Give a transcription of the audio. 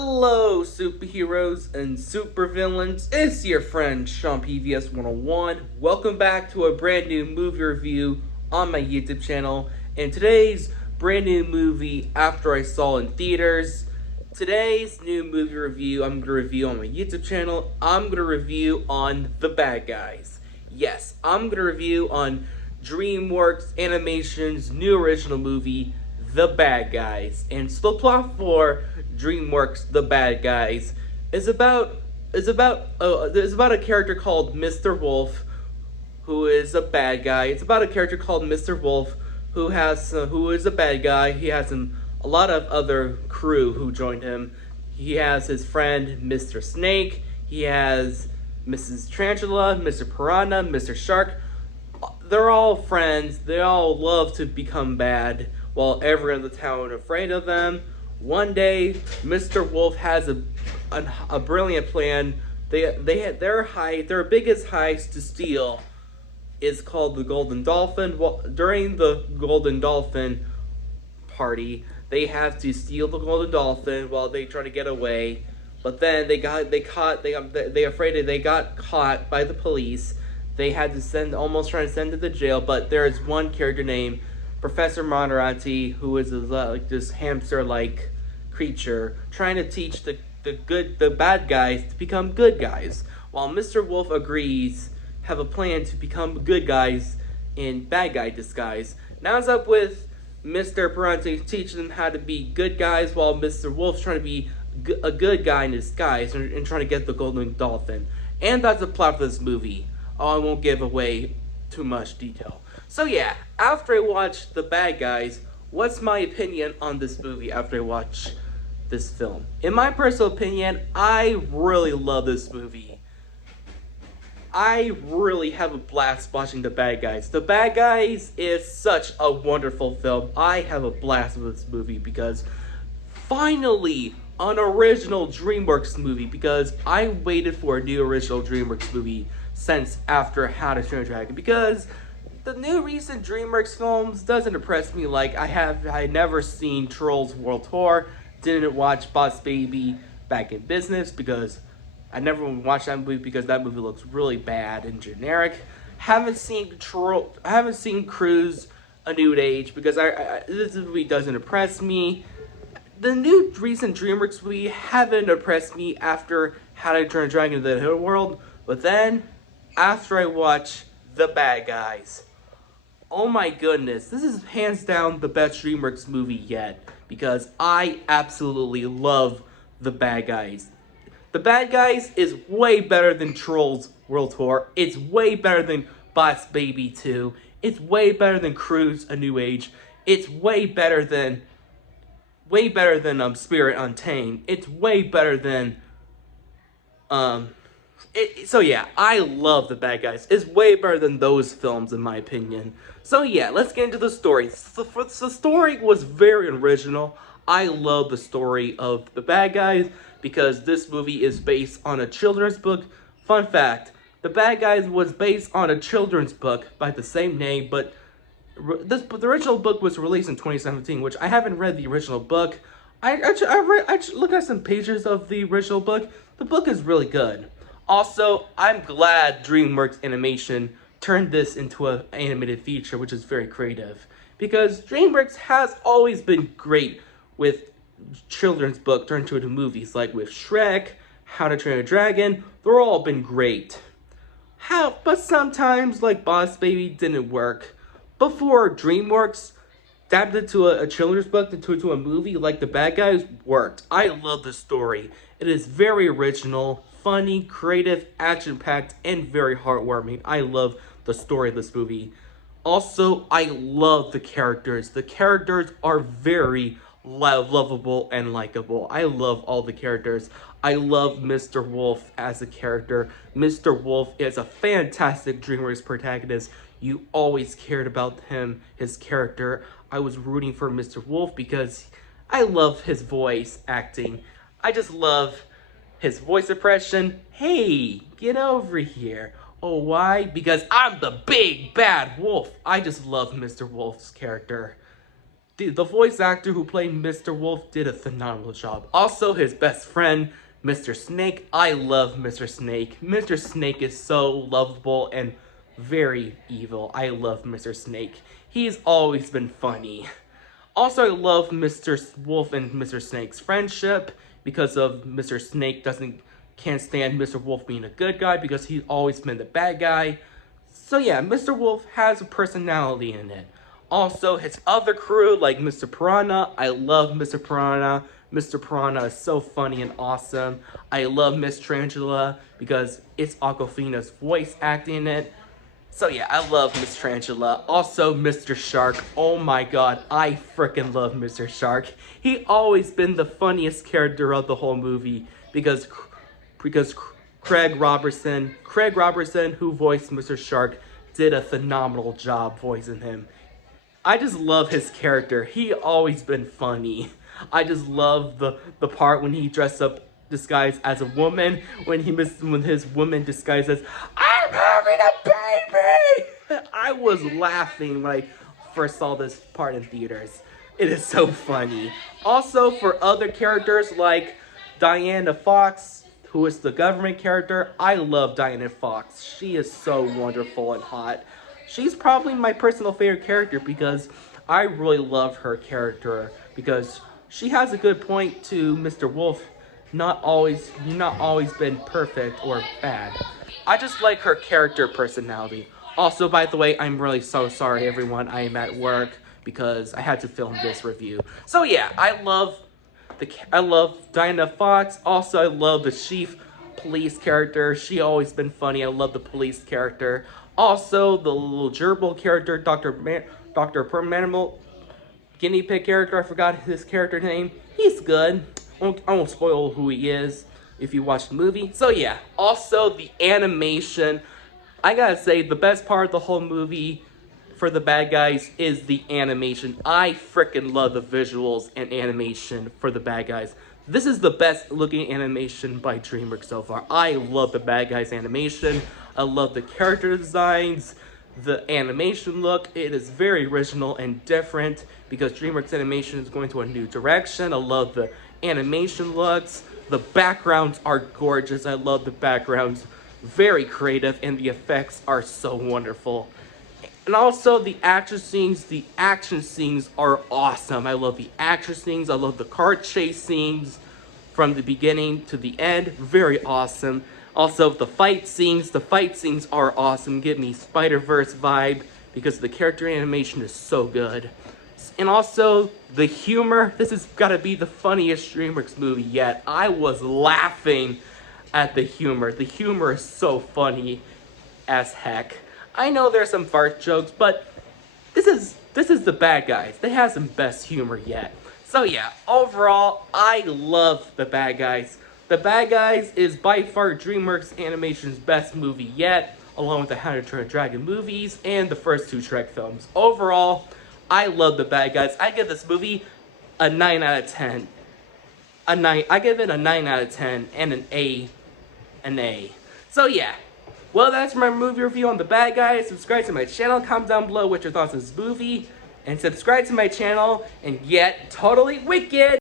Hello, superheroes and supervillains. It's your friend Sean PVS 101. Welcome back to a brand new movie review on my YouTube channel. And today's brand new movie after I saw in theaters. Today's new movie review I'm going to review on my YouTube channel. I'm going to review on The Bad Guys. Yes, I'm going to review on Dreamworks Animation's new original movie, The Bad Guys. And so the plot for Dreamworks The Bad Guys is about a character called Mr. Wolf, who is a bad guy. It's about a character called Mr. Wolf who is a bad guy. He has a lot of other crew who joined him. He has his friend Mr. Snake. He has Mrs. Tarantula, Mr. Piranha, Mr. Shark. They're all friends. They all love to become bad, while everyone in the town is afraid of them. One day, Mr. Wolf has a brilliant plan. Their biggest heist to steal is called the Golden Dolphin. Well, during the Golden Dolphin party, they have to steal the Golden Dolphin while they try to get away. But then they got caught by the police. They had to almost try to send it to jail. But there is one character named Professor Moderati, who is like this hamster-like creature, trying to teach the bad guys to become good guys, while Mr. Wolf agrees, have a plan to become good guys in bad guy disguise. Now it's up with Mr. Piranha teaching them how to be good guys, while Mr. Wolf's trying to be a good guy in disguise and trying to get the Golden Dolphin. And that's the plot of this movie. Oh, I won't give away too much detail. So yeah, after I watch The Bad Guys, what's my opinion on this movie after I watch this film? In my personal opinion, I really love this movie. I really have a blast watching The Bad Guys. The Bad Guys is such a wonderful film. I have a blast with this movie because finally an original Dreamworks movie, because I waited for a new original Dreamworks movie since after How to Train Your Dragon, because the new recent Dreamworks films doesn't impress me. Like I never seen Trolls World Tour, didn't watch Boss Baby Back in Business because I never watched that movie because that movie looks really bad and generic. Haven't seen Cruise A New Age because this movie doesn't impress me. The new recent Dreamworks movie haven't impressed me after How to Train Your Dragon in the Hood World, but then after I watch The Bad Guys, oh my goodness, this is hands down the best Dreamworks movie yet, because I absolutely love The Bad Guys. The Bad Guys is way better than Trolls World Tour. It's way better than Boss Baby 2. It's way better than Cruise A New Age. It's way better than Spirit Untamed. It's way better than so yeah, I love The Bad Guys. It's way better than those films in my opinion. So yeah, let's get into the story. The story was very original. I love the story of The Bad Guys because this movie is based on a children's book. Fun fact, The Bad Guys was based on a children's book by the same name, but the original book was released in 2017, which I haven't read the original book. I looked at some pages of the original book. The book is really good. Also, I'm glad Dreamworks Animation turned this into an animated feature, which is very creative, because Dreamworks has always been great with children's book turned into movies, like with Shrek, How to Train a Dragon. They're all been great. But sometimes, like Boss Baby, didn't work. Before Dreamworks adapted to a children's book into a movie like The Bad Guys worked. I love the story. It is very original, funny, creative, action-packed, and very heartwarming. I love the story of this movie. Also, I love the characters. The characters are very lovable and likable. I love all the characters. I love Mr. Wolf as a character. Mr. Wolf is a fantastic Dreamworks protagonist. You always cared about him, his character. I was rooting for Mr. Wolf because I love his voice acting. I just love his voice impression. Hey, get over here. Oh, why? Because I'm the big bad wolf. I just love Mr. Wolf's character. the voice actor who played Mr. Wolf did a phenomenal job. Also, his best friend, Mr. Snake. I love Mr. Snake. Mr. Snake is so lovable and very evil. I love Mr. Snake. He's always been funny. Also, I love Mr. Wolf and Mr. Snake's friendship because of Mr. Snake can't stand Mr. Wolf being a good guy because he's always been the bad guy. So yeah, Mr. Wolf has a personality in it. Also, his other crew, like Mr. Piranha, I love Mr. Piranha. Mr. Piranha is so funny and awesome. I love Miss Tarantula because it's Awkwafina's voice acting in it. So yeah, I love Miss Tarantula. Also, Mr. Shark. Oh my god, I freaking love Mr. Shark. He always been the funniest character of the whole movie because Craig Robertson, who voiced Mr. Shark, did a phenomenal job voicing him. I just love his character. He always been funny. I just love the part when he dressed up disguised as a woman, when his woman disguised as, I'm having a baby! I was laughing when I first saw this part in theaters. It is so funny. Also, for other characters like Diana Fox, who is the government character, I love Diana Fox. She is so wonderful and hot. She's probably my personal favorite character because I really love her character because she has a good point to Mr. Wolf not always been perfect or bad. I just like her character personality. Also, by the way, I'm really so sorry everyone, I am at work because I had to film this review. So yeah, I love Diana Fox. Also, I love the chief police character. She always been funny. I love the police character. Also, the little gerbil character, Dr. Permanimal guinea pig character. I forgot his character name. He's good. I won't spoil who he is if you watch the movie. So yeah. Also, the animation. I gotta say, the best part of the whole movie for the bad guys is the animation. I freaking love the visuals and animation for the bad guys. This is the best looking animation by Dreamworks so far. I love the bad guys animation. I love the character designs, the animation look. It is very original and different because Dreamworks animation is going to a new direction. I love the animation looks. The backgrounds are gorgeous. I love the backgrounds. Very creative and the effects are so wonderful. And also the action scenes are awesome. I love the action scenes. I love the car chase scenes from the beginning to the end. Very awesome. Also the fight scenes are awesome. Give me Spider-Verse vibe because the character animation is so good. And also the humor. This has got to be the funniest Dreamworks movie yet. I was laughing at the humor. The humor is so funny as heck. I know there's some fart jokes, but this is the bad guys. They have some best humor yet. So yeah, overall, I love The Bad Guys. The Bad Guys is by far Dreamworks Animation's best movie yet, along with the How to Train Your Dragon movies and the first two Shrek films. Overall, I love The Bad Guys. I give this movie a 9 out of 10. I give it a 9 out of 10 and an A. So yeah. Well, that's my movie review on The Bad Guys. Subscribe to my channel, comment down below what your thoughts on this movie, and subscribe to my channel and get totally wicked!